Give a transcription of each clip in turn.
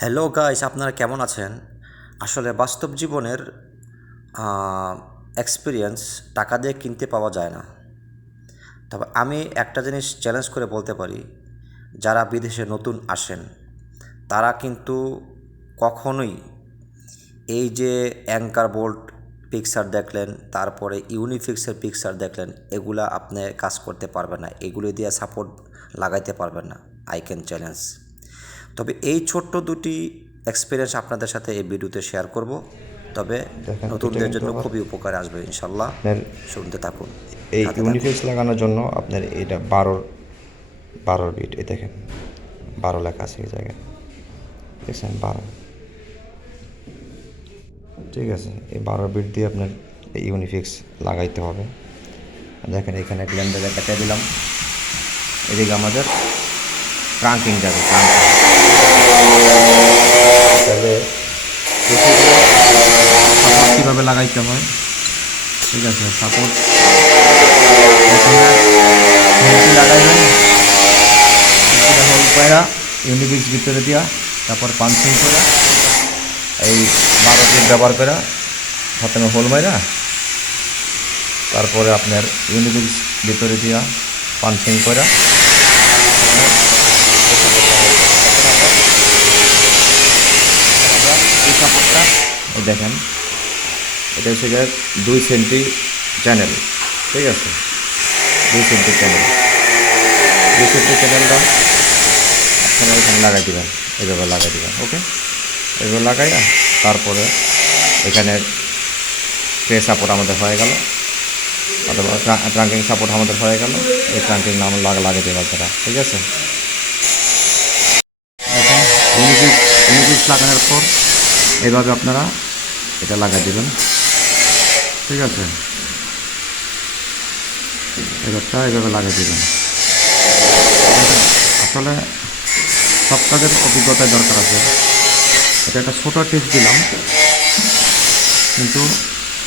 Hello guys, আপনারা কেমন আছেন? আসলে বাস্তব জীবনের এক্সপিরিয়েন্স টাকা দিয়ে কিনতে পাওয়া যায় না। তবে আমি একটা জিনিস চ্যালেঞ্জ করে বলতে পারি, যারা বিদেশে নতুন আসেন তারা কিন্তু কখনোই এই যে অ্যাঙ্কার বোল্ট পিকচার দেখলেন, তারপরে ইউনিফিক্সের পিকচার দেখলেন, এগুলা আপনি কাজ করতে পারবেন না, এগুলি দিয়ে সাপোর্ট লাগাইতে পারবেন না। I can challenge. তবে এই ছোট্ট দুটি এক্সপিরিয়েন্স আপনাদের সাথে এই ভিডিওতে শেয়ার করব। তবে দেখেন এটা নতুনদের কিন্তু জন্য আবার খুবই উপকারে আসবে ইনশাল্লাহ। আপনার শুনতে থাকুন, এই সাথে থাকুন। ইউনিফেক্স লাগানোর জন্য আপনার এটা 12 বিট, এই দেখেন 12 লেখা আছে এই জায়গায়, দেখছেন 12। ঠিক আছে, এই 12 বিট দিয়ে আপনার এই ইউনিফিক্স লাগাইতে হবে। দেখেন এখানে গ্ল্যান্ডারে কেটে দিলাম, এদিকে আমাদের ক্রাঙ্কিং যাবে, ক্রাঙ্কিং তাহলে সাপোর্ট কীভাবে লাগাইতে হয়। ঠিক আছে, সাপোর্ট প্রথমে হেলটি লাগাইবেন, হেলটিটা হোল কইরা ইউনিফিক্স ভিতরে দিয়া, তারপর পাঞ্চিং করে এই 12 বিট ব্যবহার করে প্রথমে হোল মাইরা, তারপরে আপনার ইউনিফিক্স ভিতরে দিয়া পাঞ্চিং করে এই সাপোর্টটা দেখেন, এটা হচ্ছে গিয়ে 2 সেন্টি চ্যানেল। ঠিক আছে, 2 সেন্টি চ্যানেল, 2 সেন্টি চ্যানেলটা আপনারা এখানে লাগাই দেবেন, এইভাবে লাগাই দেবেন। ওকে, এইভাবে লাগাইয়া তারপরে এখানে ট্রে সাপোর্ট আমাদের হয়ে গেল, অথবা ট্রাঙ্কিং সাপোর্ট আমাদের হয়ে গেল। এই ট্রাঙ্কিং নাম লাগিয়ে দেবেন আপনারা। ঠিক আছে, এখন ইউনিফিক্স লাগানোর পর এইভাবে আপনারা এটা লাগাই দেবেন। ঠিক আছে, এবারটা এইভাবে লাগিয়ে দেবেন। আসলে সব কাজের অভিজ্ঞতার দরকার আছে। এটা একটা ছোটো টিপস দিলাম, কিন্তু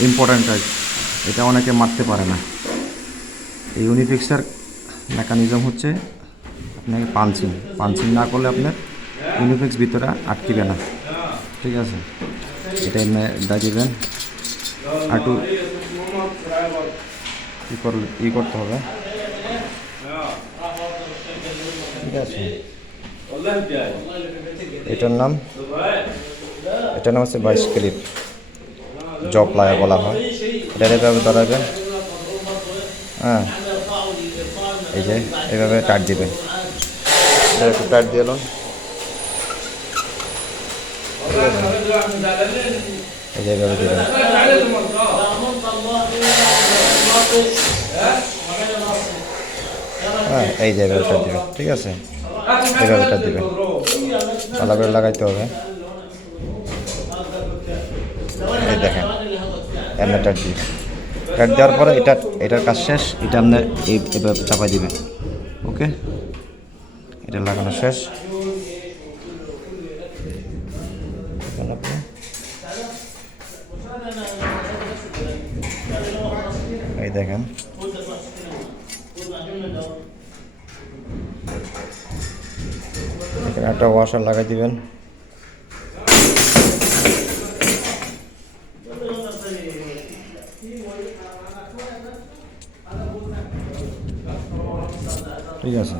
ইম্পর্ট্যান্ট কাজ, এটা অনেকে মারতে পারে না। এই ইউনিফিক্সের মেকানিজম হচ্ছে আপনাকে পাঞ্চিং না করলে আপনার ইউনিফিক্স ভিতরে আটকিবে না। ঠিক আছে, এটা এমনি দিবেন, আর একটু করতে হবে। ঠিক আছে, এটার নাম হচ্ছে 22 ক্লিপ, জব প্লায়ার বলা হয়। এটা এভাবে ধরাবেন, হ্যাঁ, এই যে এইভাবে টাইট দিবেন, এটা একটু টাইট দিয়ে এলুন। এই যে এইভাবে দিবেন, হ্যাঁ, এই যে এইভাবে টাইট দিবেন। ঠিক আছে, এইভাবে টাইট দিবেন, ভালো করে লাগাইতে হবে। এই দেখেন এমনি টাইট দিবেন, টাইট দেওয়ার পরে এটার কাজ শেষ। এটা আপনি এইভাবে চাপাই দিবেন। ওকে, এটা লাগানো শেষ। আপনি এই দেখেন, এখানে একটা ওয়াশার লাগাই দিবেন। ঠিক আছে,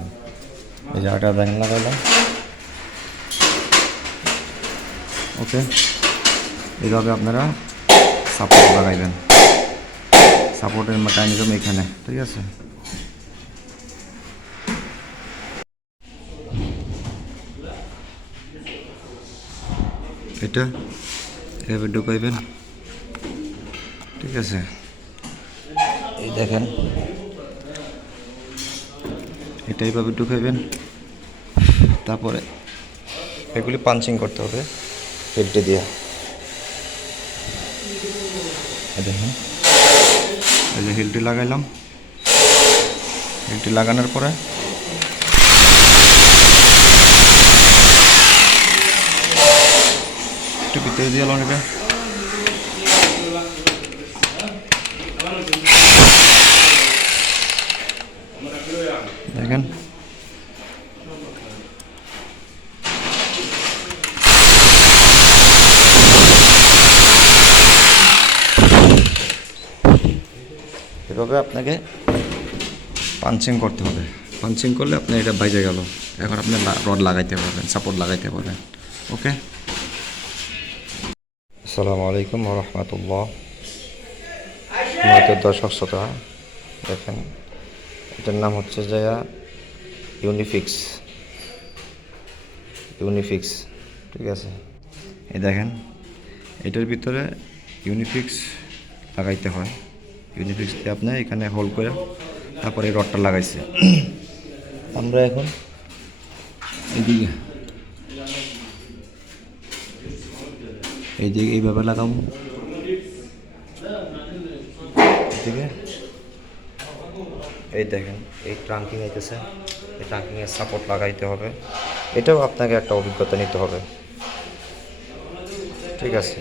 এই যে আটা দেখেন লাগাইলাম। ওকে, এইভাবে আপনারা সাপোর্ট লাগাইবেন, সাপোর্টের মেকানিজম এখানে। ঠিক আছে, এটা এভাবে ঢুকাইবেন। ঠিক আছে, এই দেখেন এটা এইভাবে ঢুকাইবেন, তারপরে এগুলি পাঞ্চিং করতে হবে ফিল্টে দিয়ে। দেখেন, এই যে হিলটি লাগাইলাম, হিলটি লাগানোর পরে একটু ভিতরে দিয়ে এলাম। এটা দেখেন, এভাবে আপনাকে পাঞ্চিং করতে হবে। পাঞ্চিং করলে আপনার এটা বাইজে গেল। এখন আপনি রড লাগাইতে পারবেন, সাপোর্ট লাগাইতে পারবেন। ওকে। আসসালামু আলাইকুম ওয়া রাহমাতুল্লাহ। আমাদের দর্শক শ্রোতা দেখেন, এটার নাম হচ্ছে যে ইউনিফিক্স। ঠিক আছে, এই দেখেন এটার ভিতরে ইউনিফিক্স লাগাইতে হয়। ইউনিফিক্স দিয়ে আপনি এখানে হোল করে তারপরে এই রডটা লাগাইছে। আমরা এখন এইদিকে এইভাবে লাগাবো, এদিকে এই দেখেন এই ট্রাঙ্কিং হইতেছে, এই ট্রাঙ্কিংয়ের সাপোর্ট লাগাইতে হবে। এটাও আপনাকে একটা অভিজ্ঞতা নিতে হবে। ঠিক আছে,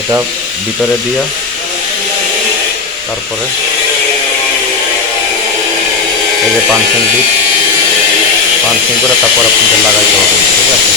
এটা ভিতরে দিয়ে তারপরে এই যে পাঞ্চিং করে তারপর আপনাদের লাগাইতে হবে। ঠিক আছে।